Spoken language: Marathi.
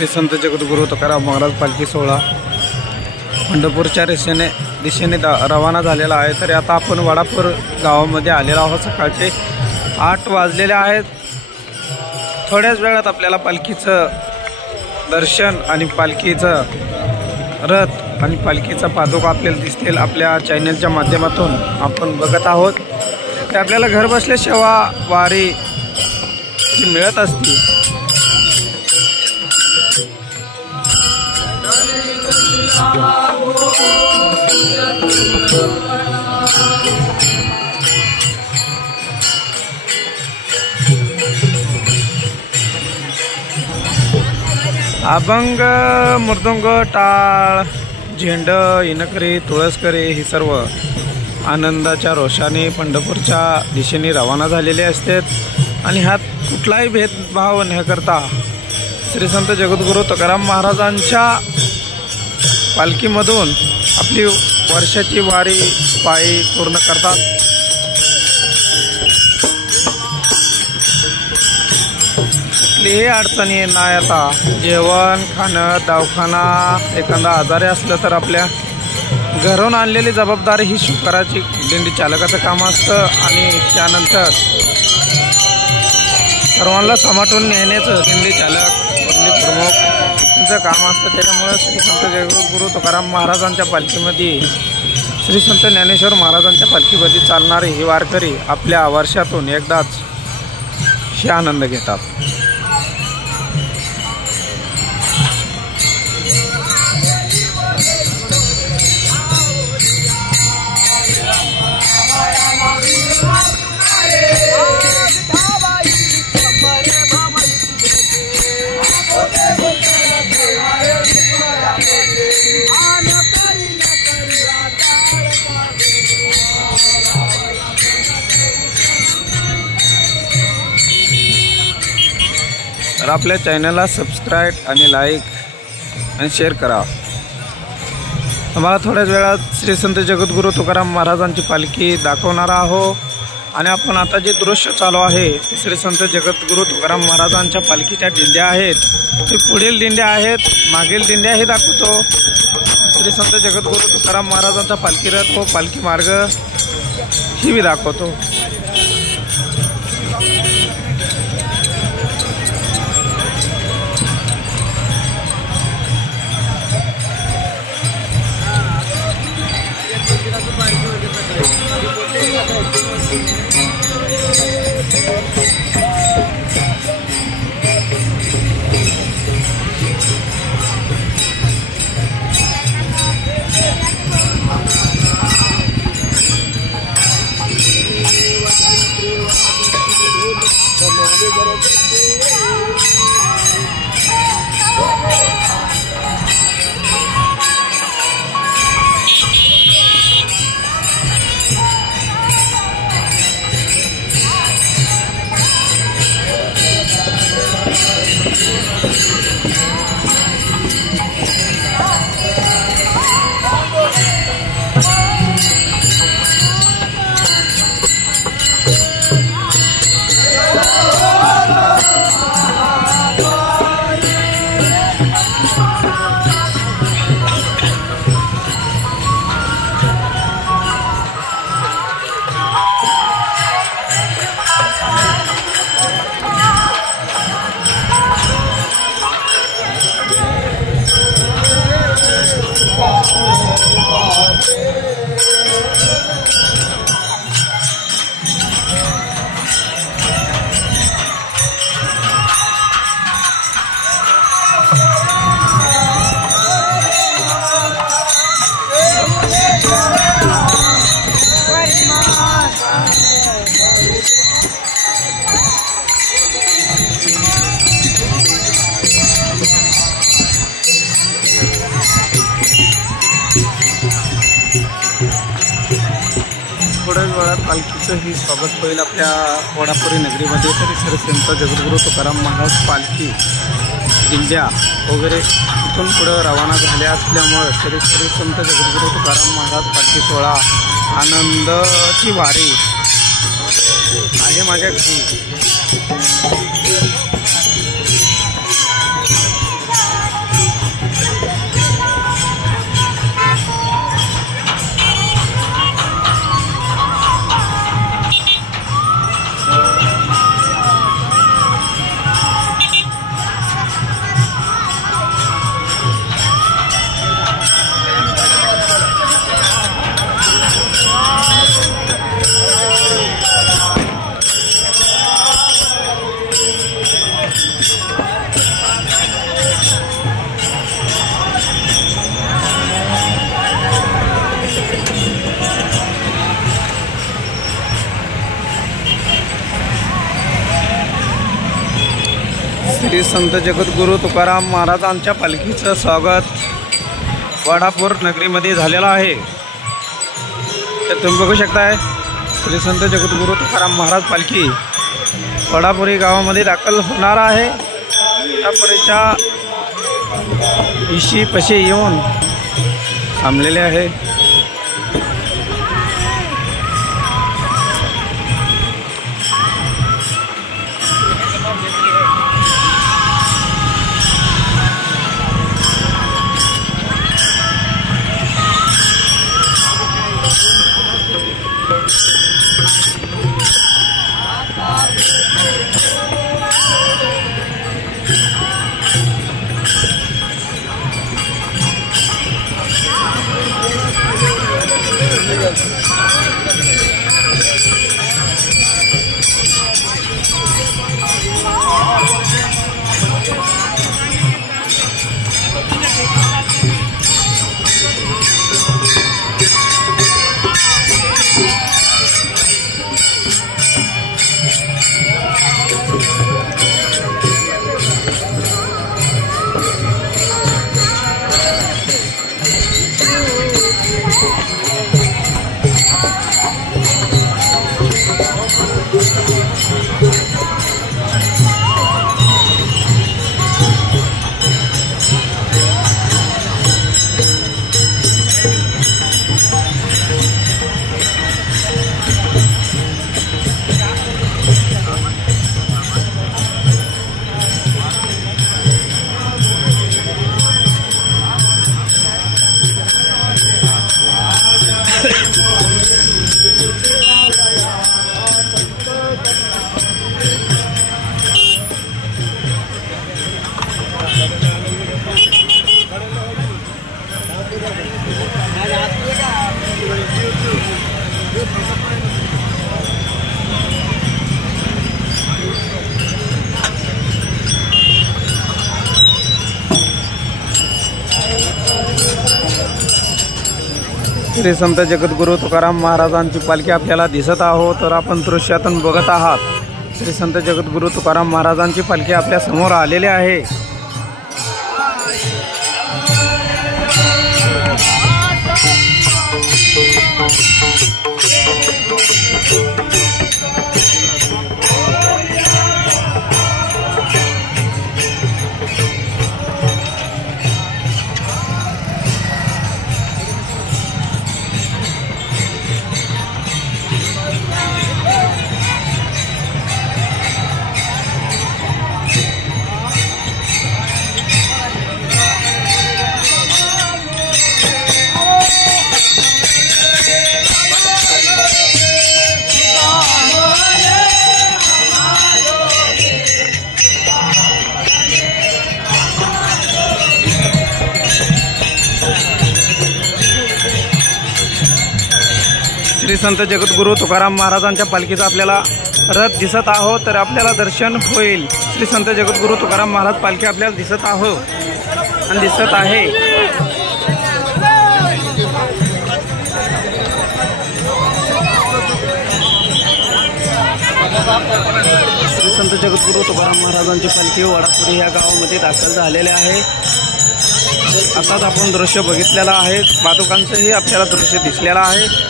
श्री संत जगद्गुरु तुकाराम महाराज पालखी सोहळा पंढरपूरच्या दिशेने रवाना झालेला आहे। तरी आता आपण वडापूर गावामध्ये आलेलो आहोत। सकाळचे 8 वाजलेले आहेत। थोड्याच वेळात आपल्याला पालखीचं दर्शन आणि पालखीचं रथ आणि पालखीचा पादुका आपल्याला दिसतील। आपल्या चॅनलच्या माध्यमातून आपण बघत आहोत ते आपल्याला घर बसल्या सेवा वारी मिळत असते। अभंग, मृदुंग, टाळ, झेंड, इनकरी, तुळसकरी ही सर्व आनंदाच्या रोषाने पंढरपूरच्या दिशेने रवाना झालेले असतात। आणि ह्यात कुठलाही भेदभाव न करता श्री संत जगद्गुरु तुकाराम महाराजांच्या पालखीमधून आपली वर्षाची वारी पायी पूर्ण करतात। कुठलीही अडचणी नाही। आता जेवण, खाणं, दवाखाना, एखादा आजारी असलं तर आपल्या घरून आणलेली जबाबदारी ही शुक्राची दिंडी चालकाचं काम असतं। आणि त्यानंतर सर्वांना समाटून नेण्याचं दिंडी चालक, दिंडी प्रमुख यांचं काम असतं। त्याच्यामुळे श्री संत जगद्गुरु तुकाराम महाराजांच्या पालखीमध्ये, श्री संत ज्ञानेश्वर महाराजांच्या पालखीमध्ये चालणारे हे वारकरी आपल्या वर्षातून एकदाच हे आनंद घेतात। तर आपल्या चॅनलला सबस्क्राईब आणि लाईक आणि शेअर करा। आम्हाला थोड्याच वेळात श्री संत जगद्गुरु तुकाराम महाराजांची पालखी दाखवणार आहोत। आणि आपण आता जे दृश्य चालू आहे ते श्री संत जगद्गुरु तुकाराम महाराजांच्या पालखीच्या दिंड्या आहेत। ते पुढील दिंड्या आहेत, मागील दिंड्याही दाखवतो। श्री संत जगद्गुरु तुकाराम महाराजांचा पालखी रथ व पालखी मार्ग ही मी दाखवतो। थोड्याच वेळात पालखीचं ही स्वागत होईल आपल्या वडापुरी नगरीमध्ये। तरी श्री संत जगद्गुरु तुकाराम महाराज पालखी दिंड्या वगैरे इथून पुढं रवाना झाल्या असल्यामुळे श्री संत जगद्गुरु तुकाराम महाराज पालखी सोहळा आनंदाची वारी आहे माझ्या घरी। श्री संत जगद्गुरू तुकाराम महाराजांच्या पालखीचं स्वागत वडापूर नगरीमध्ये झालेलं आहे। तर तुम्ही बघू शकताय श्री संत जगद्गुरू तुकाराम महाराज पालखी वडापुरी गावामध्ये दाखल होणार आहे। वडापुरीच्या इशी पशी येऊन थांबलेले आहे। श्री संत जगद्गुरू तुकाराम महाराजांची पालखी आपल्याला दिसत आहोत। तर आपण दृश्यातून बघत आहात श्री संत जगद्गुरू तुकाराम महाराजांची पालखी आपल्या समोर आलेली आहे। श्री संत जगद्गुरू तुकाराम महाराजांच्या पालखीचा आपल्याला रथ दिसत आहोत। तर आपल्याला दर्शन होईल। श्री संत जगद्गुरू तुकाराम महाराज पालखी आपल्याला दिसत आहोत आणि दिसत आहे। श्री संत जगद्गुरू तुकाराम महाराजांची पालखी वडापुरी या गावामध्ये दाखल झालेले आहे। आताच आपण दृश्य बघितलेलं आहे। पादुकांचंही आपल्याला दृश्य दिसलेलं आहे।